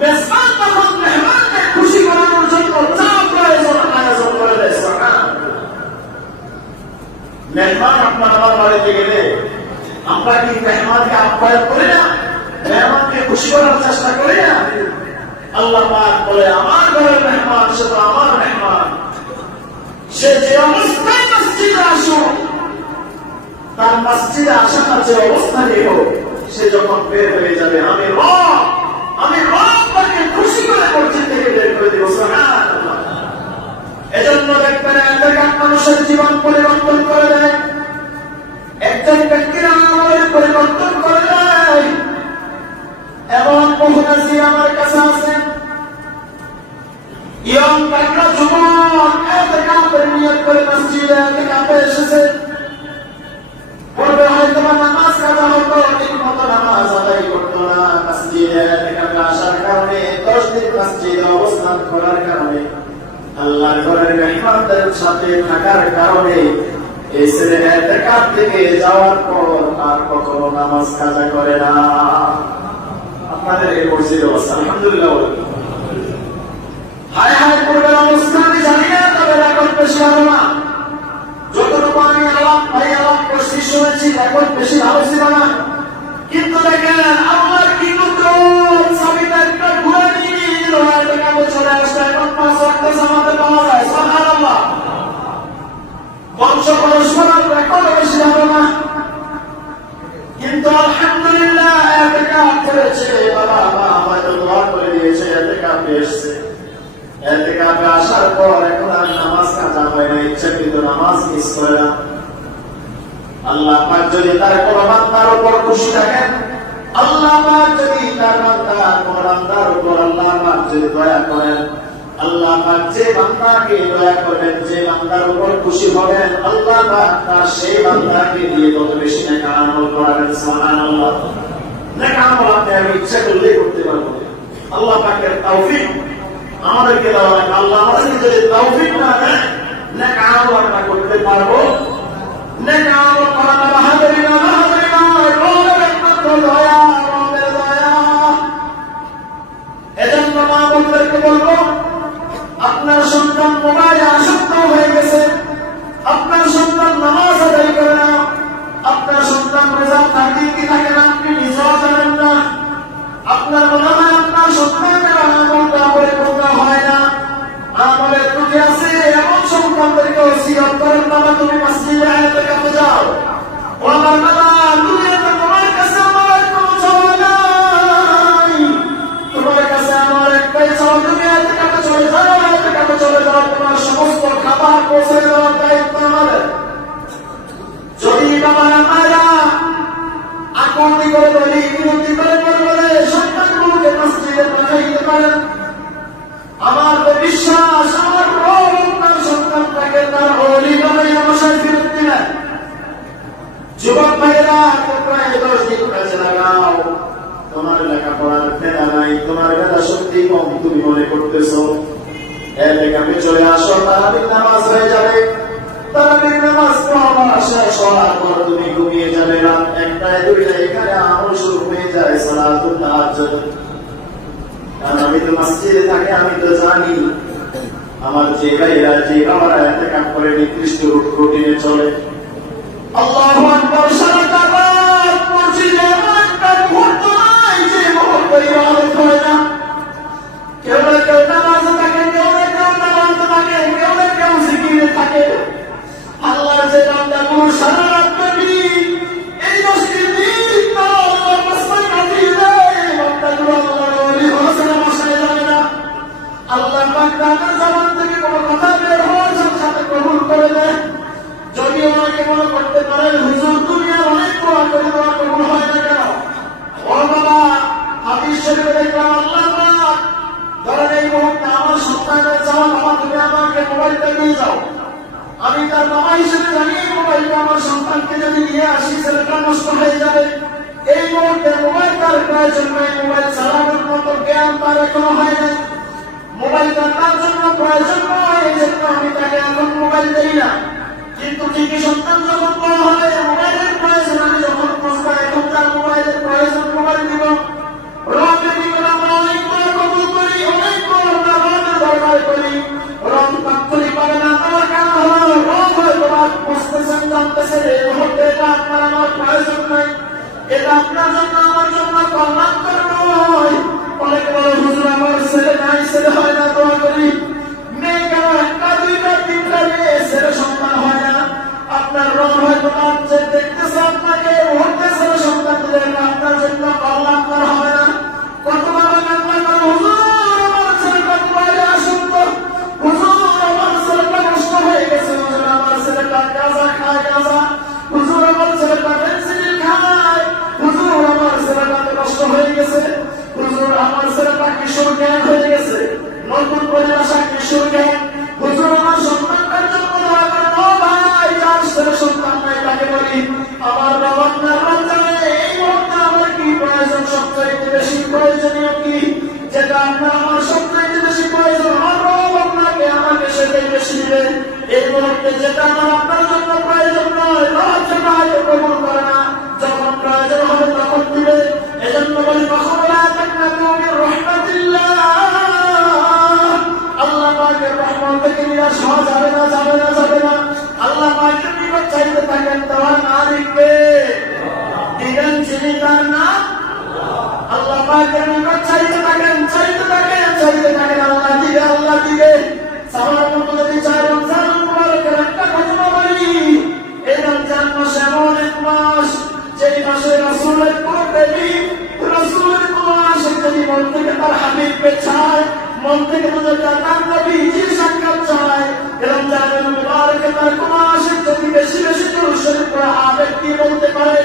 মেজবান তখন মেহমানকে খুশি করানোর জন্য যা প্রয়োজন আয়োজন করে দেয়। সুবহানাল্লাহ। মেহমান আপনার আমার বাড়িতে গেলে আমরা কি মেহমানকে আপ্যায়ন করি না? মেহমানকে খুশি করার চেষ্টা করি না? আল্লাহ পাক বলে, আমার ঘরের মেহমান সে তো আমার মেহমান, সে যে অবস্থায় মসজিদে আসুক, তার মসজিদে আসার যে অবস্থানই হোক, সে যখন বের হয়ে যাবে আমি রব তাকে খুশি করে মসজিদ থেকে বের করে দেব। সুবহানাল্লাহ। এজন্য দেখবেন এলাকার মানুষের জীবন পরিবর্তন করে দেয়, একজন ব্যক্তির আমলের পরিবর্তন করে দেয়। এমন বহু নাসি আমার কাছে আছেন, ইয়ং একটা যুবক এতেকাফের নিয়ত করে মসজিদে এতেকাফে এসেছে। পূর্বে হয়তো নামাজ কাজা হতো, ঠিক মতো নামাজ আদায় করতো না। মসজিদে এতেকাফে আসার কারণে 10 দিন মসজিদে অবস্থান করার কারণে, আল্লাহর ঘরের মেহমানদের সাথে থাকার কারণে এই ছেলে এতেকাফ থেকে যাওয়ার পর আর কখনো নামাজ কাজা করে না। আপনাদের এই মসজিদ অবস্থা আলহামদুলিল্লাহ। হায় হায়, পূর্বের অবস্থা আমি জানি না, তবে রেকর্ড বেশি ভালো না। যতটুকু আমি আলাপ করছি শুনেছি, রেকর্ড বেশি ভালো ছিল না। কিন্তু দেখেন আমার কি কুদরত, চাবিটা একটা ঘুরে নিয়ে দিল, এতেকাফে চলে আসছে। এখন 5 ওয়াক্ত জামাতে পাওয়া যায়। সুবহানাল্লাহ। বংশপরম্পরার রেকর্ড বেশি ভালো না, কিন্তু আলহামদুলিল্লাহ এতেকাফ করেছে। বাবা মা হয়তো দোয়া করে দিয়েছে, এতেকাফে এসেছে। এতেকাফে আসার পর এখন আর নামাজ কাজা হয় না, ইচ্ছাকৃত নামাজ মিস করে না। আল্লাহ পাক যদি তার কোন বান্দার উপর খুশি থাকেন, আল্লাহ পাক যদি তার বান্দার উপর আল্লাহ পাক যদি দয়া করেন, আল্লাহ পাক যে বান্দাকে দয়া করবেন, যে বান্দার উপর খুশি হবেন, আল্লাহ পাক তার সেই বান্দাকে দিয়ে তত বেশি নেক আমল করাবেন। সুবহানাল্লাহ। নেক আমল আপনি আমি ইচ্ছা করলেই করতে পারবো। আল্লাহ পাকের তৌফিক আমাদেরকে দেওয়া লাগে। আল্লাহ আমাদেরকে যদি তৌফিক না দেন, নেক আমল আমরা করতে পারবো? নেক আমল করা বাহাদুরি না, রবের একমাত্র দয়া, রবের দয়া। এজন্য মা বোনদেরকে বলবো, আপনার সন্তান মোবাইলে আসক্ত হয়ে গেছে, আপনার সন্তান নামাজ আদায় করে না, আপনার সন্তান রোজা থাকে কি থাকে না আপনি নিজেও জানেন না। আপনার মনে হয় আপনার সন্তানের আমলটা পরিপূর্ণ হয় না, আমলের ত্রুটি আছে, এমন সন্তানদেরকে ওসিয়ত করেন, বাবা তুমি মসজিদে এতেকাফে যাও। ও আমার বাবা, দুনিয়াতে তোমার কাছে আমার কোনো চাওয়া নাই, তোমার কাছে আমার একটাই চাওয়া, তুমি এতেকাফে চলে যাও, এতেকাফে চলে যাও, তোমার সমস্ত খাবার পৌঁছে দেওয়ার দায়িত্ব আমাদের। যদি বাবারা মায়েরা আকর্ষণ করে বলি, বিরক্তি করে বলে সন্তানগুলোকে মসজিদে পাঠাইতে পারেন, আমার বিশ্বাস আমার তার সন্তানটাকে তার অলি বানাইয়া বসায় ফিরত দিলেন। যুবক ভাইয়েরা, প্রায় 10 দিন কাজে লাগাও, তোমার লেখাপড়ার ফেরা নাই, তোমার মেধা শক্তি কম তুমি মনে করতেছো, এতেকাফে চলে আসো, তারাবির নামাজ হয়ে যাবে। তারাবির নামাজ পড়া শেষ হওয়ার পর তুমি ঘুমিয়ে যাবে, রাত 1টায় 2টায় এখানে আমল শুরু হয়ে যায় সালাতুল তাহাজ্জুদ। কারণ আমি তো মসজিদে থাকি, আমি তো জানি আমার যে ভাইরা যে বাবারা এতেকাফ করে নির্দিষ্ট রুটিনে চলে। আল্লাহু আকবার। সারাটা রাত মসজিদে একটা মুহূর্ত নাই যে মুহূর্তে ইবাদত হয় না। কেউ না কেউ নামাজে থাকে, কেউ না কেউ নামাজে থাকে, কেউ না কেউ জিকিরে থাকে। আল্লাহর যে বান্দাগুলো সারা রাত ব্যাপী এই 10 দিন আল্লাহর রাস্তায় কাটিয়ে দেয়, বান্দাগুলো আল্লাহর ওলি হয়েছে না বসায় যাবে না। আল্লাহ পাক তাদের জবান থেকে কোনো কথা বের হওয়ার সাথে সাথে কবুল করে দেয়। যদি অনেকে মনে করতে পারেন, হুজুর তুমি অনেক দোয়া করে দোয়া কবুল হয় না কেন? ও বাবা, হাদিস শরীফে দেখলাম আল্লাহ পাক ধরেন এই মুহূর্তে আমার সন্তানের চাওয়া, বাবা তুমি আমাকে মোবাইলটা নিয়ে যাও, আমি তার বাবা হিসেবে জানি এই মোবাইলটা আমার সন্তানকে যদি নিয়ে আসি ছেলেটা নষ্ট হয়ে যাবে। এই মুহূর্তে মোবাইল তার প্রয়োজন নাই, মোবাইল চালানোর মতো জ্ঞান তার এখনো হয় নাই, মোবাইলটা তার জন্য প্রয়োজন নয়, এই জন্য আমি তাকে এখন মোবাইল দেই না। কিন্তু ঠিকই সন্তান যখন বড় হবে, মোবাইলের প্রয়োজন আমি যখন বুঝবো এখন তার মোবাইলের প্রয়োজন, মোবাইল দিব। রবে দিবেন আমরা অনেক এই মুহূর্তে এটা আপনার আমার প্রয়োজন নাই, এটা আপনার জন্য আমার জন্য কল্যাণকর নয়। অনেকে বলে হুজুর আমার ছেলে নাই, ছেলে হয় না, দোয়া করি। মেয়ে কেন একটা দুইটা তিনটা মেয়ে, ছেলে সন্তান হয় না? আপনার রব হয়তো যে দেখতেছে আপনাকে মুহূর্তে ছেলে সন্তান দিলে এটা আপনার জন্য কল্যাণকর হবে না। কত বাবা কান্না করে, হুজুর আমার ছেলেটা বাইরে আসুন তো, হুজুর আমার ছেলেটা নষ্ট হয়ে গেছে, হুজুর আমার ছেলেটা গাঁজা খায়, গাঁজা, হুজুর আমার ছেলেটা পেন্সিল খায়, হুজুর আমার ছেলেটা নষ্ট হয়ে গেছে, হুজুর আমার ছেলেটা কিশোর জ্ঞান হয়ে গেছে, নতুন করে আসা কিশোর জ্ঞান, হুজুর আমার সন্তানটার জন্য দোয়া করেন। ও ভাই, যার ছেলে সন্তান নাই তাকে বলি আমার বাবা আপনার রমজানে এই মুহূর্তে আমার কি প্রয়োজন, সবচাইতে বেশি প্রয়োজনীয় কি, যেটা আপনার আমার সবচাইতে বেশি প্রয়োজন, আমার রব আপনাকে আমাকে সেটাই বেশি দিবেন। এই মুহূর্তে যেটা আমার আপনার জন্য প্রয়োজন নয়, রব সেটা হয়তো কবুল করে না, যখন প্রয়োজন হবে তখন দিবে। এজন্য বলি কখন রহমাতিল্লাহ, আল্লাহ পাকের রহমত থেকে নিরাশ হওয়া যাবে না, যাবে না, যাবে না। আল্লাহ পাকের নিকট চাইতে থাকেন, দেওয়ার না দিবে দিবেন যিনি, তার নাম আল্লাহ পাকের নিকট চাইতে থাকেন, চাইতে থাকেন, চাইতে থাকেন, আল্লাহ দিবে, আল্লাহ দিবে। সামার মতো যদি চাই রমজান মুবারকের একটা ঘটনা বলি, এই রমজান মাস এমন এক মাস, যেই মাসে রাসূলের কোন প্রেমিক, রাসূলের কোন আশিক যদি মন থেকে তার হাবিবকে চায়, মন থেকে যদি তার নবীজির সাক্ষাৎ চায়, রমজানের মুবারকে তার কোন আশিক যদি বেশি বেশি দুরূদ শরীফ পড়ে আবেগ কি বলতে পারে,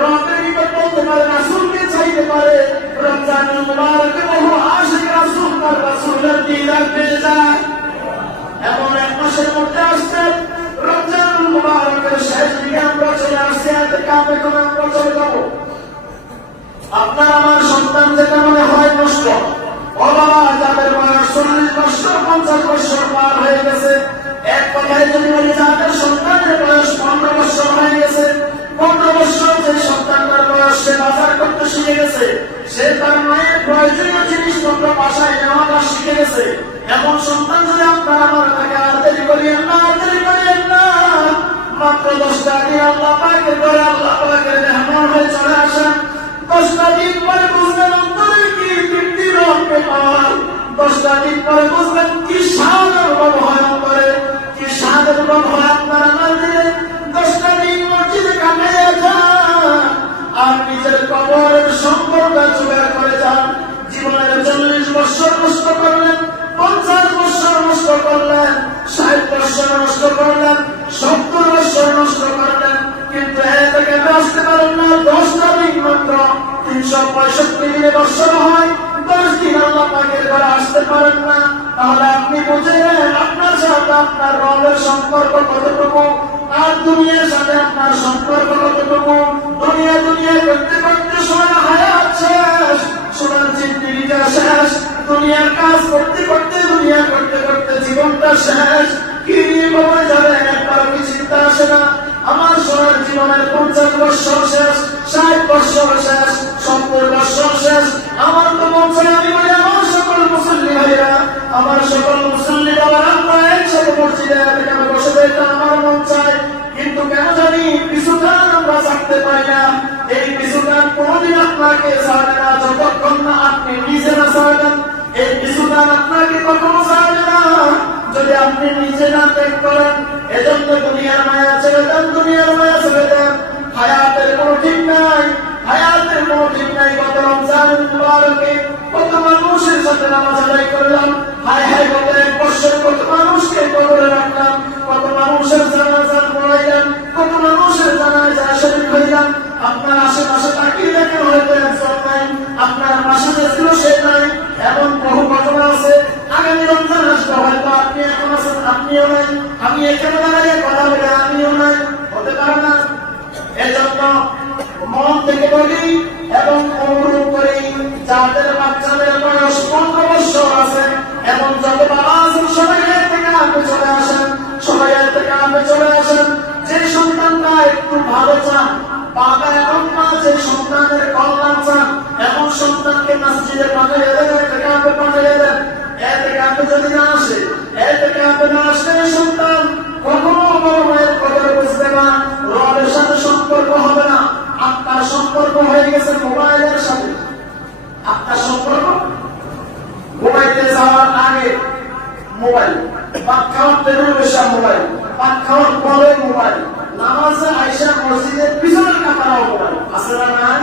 রবের নিকট বলতে পারে, রাসূলকে চাইতে পারে, রমজানের মুবারকে বহু আশিক রাসূল তার রাসূলের দিদার পেয়ে যায়। এমন এক মাসের মধ্যে আসছে রমজানুল মুবারকের শেষ দিকে আমরা চলে আসছি, ইতিকাফে এখন আমরা চলে যাব। আপনার আমার সন্তান যেটা মনে হয় নষ্ট, ও বাবা যাদের বয়স 40 বছর 50 বছর পার হয়ে গেছে, এক কথায় যদি বলি যাদের সন্তানের বয়স 15 বছর হয়ে গেছে, 15 বছর যে সন্তানটার বয়স সে বাজার করতে শিখে গেছে, সে তার মায়ের প্রয়োজনীয় জিনিসপত্র বাসায় নেওয়াটা শিখে গেছে, এমন সন্তান যদি আপনার আমার তাকে আর দেরি করিয়েন না, আর দেরি করিয়েন না, মাত্র 10টা দিন আল্লাহ পাকের করে আল্লাহ পাকের মেহমান হয়ে চলে আসেন। 10টা দিন পরে বুঝবেন অন্তরে কি তৃপ্তির ব্যাপার, 10টা দিন পরে বুঝবেন কি স্বাদ অনুভব হয় অন্তরে, কি স্বাদ অনুভব হয় আপনার আমার দিলে। 10টা দিন মসজিদে কাটাইয়া যান আর নিজের কবরের সম্পর্কটা জোগাড় করে যান। জীবনের 40 বছর নষ্ট করলেন, 50 বছর নষ্ট করলেন, 60 বছর নষ্ট করলেন, 70 বছর নষ্ট করলেন, কিন্তু এটাকে আসতে পারেন না। 10টা দিন মাত্র 365 দিনে বছর হয়, 10 দিন আল্লাহ পাকের ঘরে আসতে পারেন না। তাহলে আপনি বুঝে নেন আপনার সাথে আপনার রবের সম্পর্ক কতটুকু, আর দুনিয়ার সাথে আপনার সম্পর্ক কতটুকু। দুনিয়া দুনিয়া করতে করতে সময় হায়াত শেষ, সোনার জিন্দেগিটা শেষ, দুনিয়ার কাজ করতে করতে দুনিয়া করতে করতে জীবনটা শেষ। কি কবে যাবে একবার কি চিন্তা আসে না? আমার সোনার জীবনের 50 বছর শেষ, 60 বছর শেষ, 70 বছর শেষ। আমার তো মন চাই আমি বলি আমার সকল মুসল্লি ভাইরা, আমার সকল মুসল্লি বাবার আমরা একসাথে মসজিদে এখানে বসে যেতে আমার মন চায়, কিন্তু কেন জানি পিছুটান আমরা ছাড়তে পারি না। এই পিছুটান কোনদিন আপনাকে ছাড়বে না যতক্ষণ না আপনি নিজে না ছাড়বেন। এই পিছুটান আপনাকে কখনো ছাড়বে না যদি আপনি নিজে না ত্যাগ করেন। এজন্য দুনিয়ার মায়া ছেড়ে দেন, দুনিয়ার মায়া ছেড়ে দেন। হায়াতের কোনো ঠিক নাই, হায়াতের কোনো ঠিক নাই। গত রমজানুল মুবারকে কত মানুষের সাথে নামাজ আদায় করলাম, হায় হায় গত 1 বছর কত মানুষকে কবরে রাখলাম, কত মানুষের জানাজা পড়াইলাম, কত মানুষের জানাজা শরীক হইলাম। আপনার আশেপাশে তাকিয়ে দেখেন হয়তো একজন নাই, আপনার পাশে যে ছিল সে নাই, এমন বহু ঘটনা আছে। আগামী রমজান আসবে হয়তো আপনি এখন আছেন, আপনিও নাই, আমি এখানে দাঁড়িয়ে কথা বলে আমিও নাই, হতে পারে না। এজন্য মন থেকে বলি এবং অনুরোধ করি, যাদের বাচ্চাদের বয়স 15 বছর আছে এবং যত বাবা আছেন সবাই থেকে আপনি চলে আসেন, সবাই থেকে আপনি চলে আসেন। যে সন্তানটা একটু ভালো চান, বাবা এবং মা যে সন্তানের কল্যাণ চান, এমন সন্তানকে মসজিদে পাঠিয়ে দেন, থেকে আপনি পাঠিয়ে দেন। থেকে আপনি যদি না আসে, থেকে আপনি না আসলে সন্তান কখনো বড় মায়ের কদর বুঝবে না, রবের বসে মোবাইল, পাক খাওয়ার পরে মোবাইল, নামাজে আয়েশা মসজিদের পিছনের কাতারাও মোবাইল, আছে না নাই?